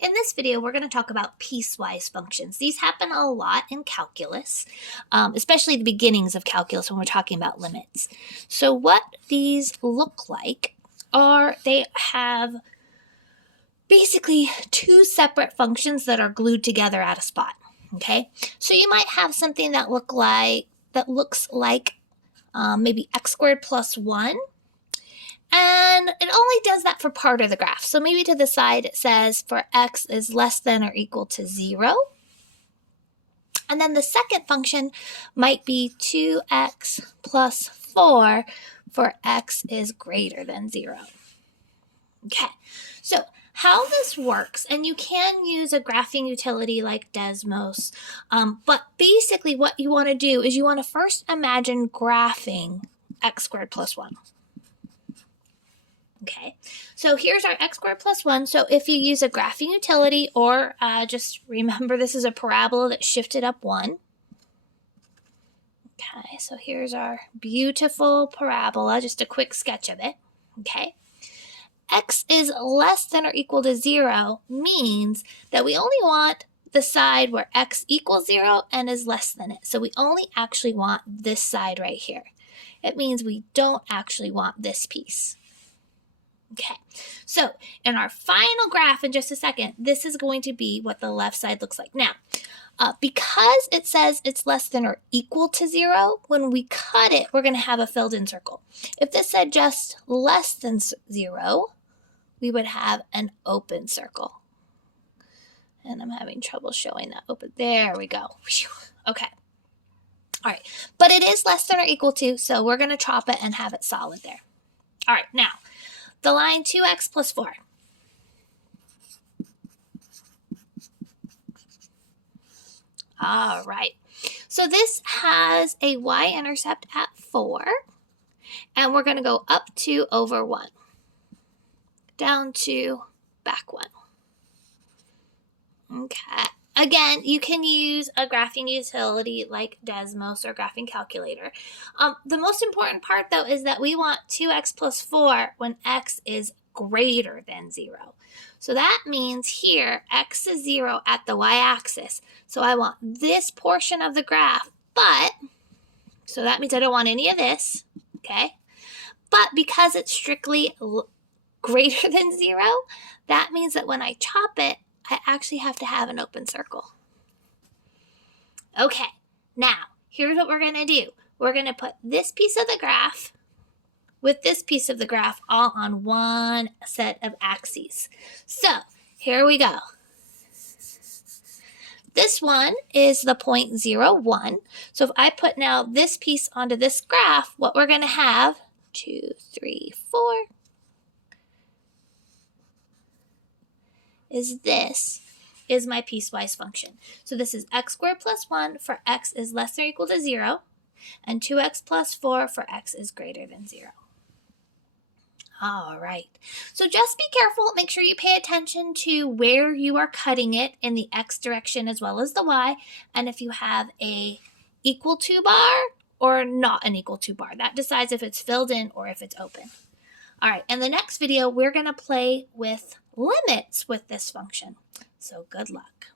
In this video, we're going to talk about piecewise functions. These happen a lot in calculus, especially the beginnings of calculus when we're talking about limits. So what these look like are they have basically two separate functions that are glued together at a spot. Okay, so you might have something that looks like maybe x squared plus 1. And it only does that for part of the graph. So maybe to the side it says for x is less than or equal to 0. And then the second function might be 2x plus 4 for x is greater than 0. Okay, so how this works, and you can use a graphing utility like Desmos, but basically what you want to do is you want to first imagine graphing x squared plus 1. Okay, so here's our x squared plus 1. So if you use a graphing utility, or just remember this is a parabola that shifted up 1. Okay, so here's our beautiful parabola, just a quick sketch of it. Okay, x is less than or equal to 0 means that we only want the side where x equals 0 and is less than it. So we only actually want this side right here. It means we don't actually want this piece. Okay, so in our final graph in just a second, this is going to be what the left side looks like. Now, because it says it's less than or equal to 0, when we cut it, we're going to have a filled in circle. If this said just less than 0, we would have an open circle. And I'm having trouble showing that open. There we go. Okay. All right, but it is less than or equal to, so we're going to chop it and have it solid there. All right, now, the line 2x plus 4. All right. So this has a y-intercept at 4. And we're going to go up 2 over 1. Down 2, back 1. Okay. Again, you can use a graphing utility like Desmos or graphing calculator. The most important part, though, is that we want 2x plus 4 when x is greater than 0. So that means here, x is 0 at the y-axis. So I want this portion of the graph, so that means I don't want any of this, okay? But because it's strictly greater than 0, that means that when I chop it, I actually have to have an open circle. Okay, now here's what we're going to do. We're going to put this piece of the graph with this piece of the graph all on one set of axes. So here we go. This one is the point 0, 1. So if I put now this piece onto this graph, what we're going to have, 2, 3, 4, this is my piecewise function. So this is x squared plus 1 for x is less than or equal to 0, and 2x plus 4 for x is greater than 0. All right, so just be careful. Make sure you pay attention to where you are cutting it in the x direction as well as the y, and if you have a equal to bar or not an equal to bar. That decides if it's filled in or if it's open. All right, in the next video, we're going to play with limits with this function. So good luck.